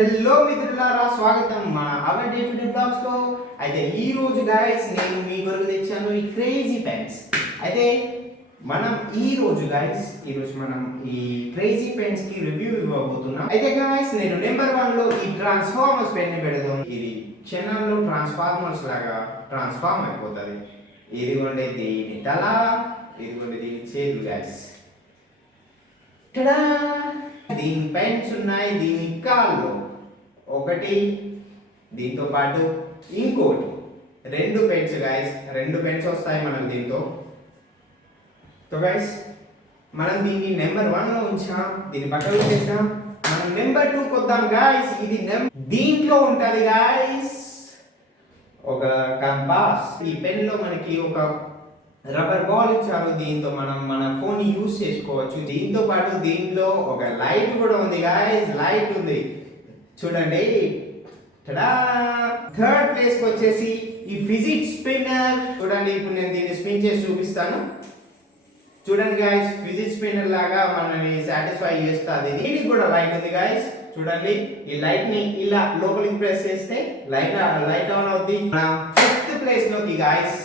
Hello మిత్రులారా, స్వాగతం మన our day to day blogs లో. అయితే ఈ రోజు గైస్ నేను మీ కొరకు తెచ్చాను ఈ క్రేజీ పెన్స్. అయితే మనం ఈ రోజు మనం ఈ క్రేజీ పెన్స్ కి రివ్యూ ఇవ్వబోతున్నాం. అయితే గైస్ నేను నెంబర్ 1 లో ఈ ట్రాన్స్ఫార్మర్స్ పెన్ ని పెడదాం. ఇది క్షణంలో ట్రాన్స్ఫార్మర్స్ లాగా ట్రాన్స్ఫార్మ్ అయిపోతుంది. ఇదిగోండి దీని తల, ఇదిగోండి దీని చేతులు గైస్. దీని పెన్స్ ఉన్నాయి, దీని కాళ్ళు ఒకటి, దీంతో పాటు ఇంకోటి రెండు పెన్స్ గైస్. రెండు పెన్స్ వస్తాయి మనకు దీంతో. సో గైస్ మనం దీన్ని నెంబర్ 1 లో ఉంచాం, దీన్ని పక్కన చేసాం. మనం నెంబర్ 2 కొద్దాం గైస్. ఇది దీంట్లో ఉంటది గైస్ ఒక కంపాస్. ఈ పెన్ లో మనకి ఒక రబ్బర్ బాల్ ఇచ్చారు. దీంతో మనం మన ఫోన్ యూజ్ చేసుకోవచ్చు. దీంతో పాటు దీంట్లో ఒక లైట్ కూడా ఉంది గైస్. లైట్ ఉంది చూడండి. థర్డ్ ప్లేస్ కి వచ్చేసి ఈ ఫిజిట్ స్పిన్నర్. చూడండి, ఇప్పుడు నేను దీన్ని స్పిన్ చేసి చూపిస్తాను. చూడండి గైస్, ఫిజిట్ స్పిన్నర్ లాగా మనని సాటిస్ఫై చేస్తుంది. దీనికి కూడా లైట్ ఉంది గైస్. చూడండి, ఈ లైట్ ని ఇలా లోపలికి ప్రెస్ చేస్తే లైట్ ఆన్ అవుతుంది. ఫిఫ్త్ ప్లేస్ లోకి గైస్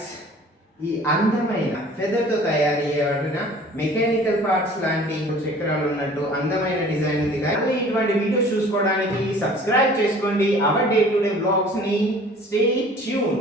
ఈ అందమైన ఫెదర్ తో తయారు చేయబడిన మెకానికల్ పార్ట్స్ లాంటి చక్రాలు ఉన్నట్టు అందమైన డిజైన్ ఉంది. మళ్ళీ ఇటువంటి వీడియోస్ చూసుకోవడానికి సబ్స్క్రైబ్ చేసుకోండి our day to day vlogs ని. Stay tune.